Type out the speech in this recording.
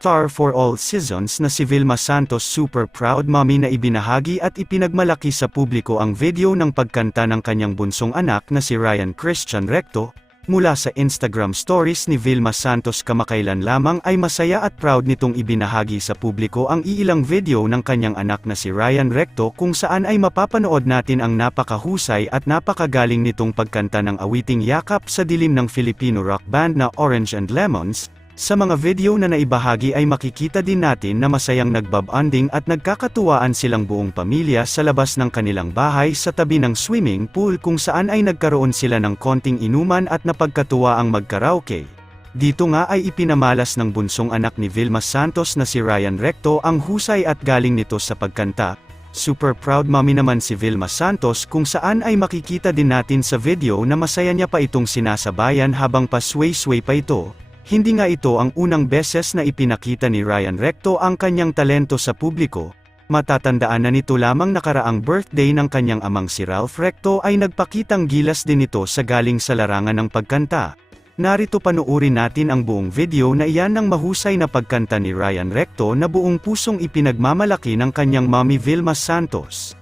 star for all seasons na si Vilma Santos super proud mommy na ibinahagi at ipinagmalaki sa publiko ang video ng pagkanta ng kanyang bunsong anak na si Ryan Christian Recto. Mula sa Instagram stories ni Vilma Santos kamakailan lamang ay masaya at proud nitong ibinahagi sa publiko ang iilang video ng kanyang anak na si Ryan Recto kung saan ay mapapanood natin ang napakahusay at napakagaling nitong pagkanta ng awiting yakap sa dilim ng Filipino rock band na Orange and Lemons. Sa mga video na naibahagi ay makikita din natin na masayang nagbabanding at nagkakatuwaan silang buong pamilya sa labas ng kanilang bahay sa tabi ng swimming pool kung saan ay nagkaroon sila ng konting inuman at napagkatuwa ang magkaraoke. Dito nga ay ipinamalas ng bunsong anak ni Vilma Santos na si Ryan Recto ang husay at galing nito sa pagkanta. Super proud mommy naman si Vilma Santos kung saan ay makikita din natin sa video na masaya niya pa itong sinasabayan habang pasway-sway pa ito. Hindi nga ito ang unang beses na ipinakita ni Ryan Recto ang kanyang talento sa publiko. Matatandaan na nito lamang nakaraang birthday ng kanyang amang si Ralph Recto ay nagpakitang gilas din ito sa galing sa larangan ng pagkanta. Narito panuurin natin ang buong video na iyan ng mahusay na pagkanta ni Ryan Recto na buong pusong ipinagmamalaki ng kanyang mommy Vilma Santos.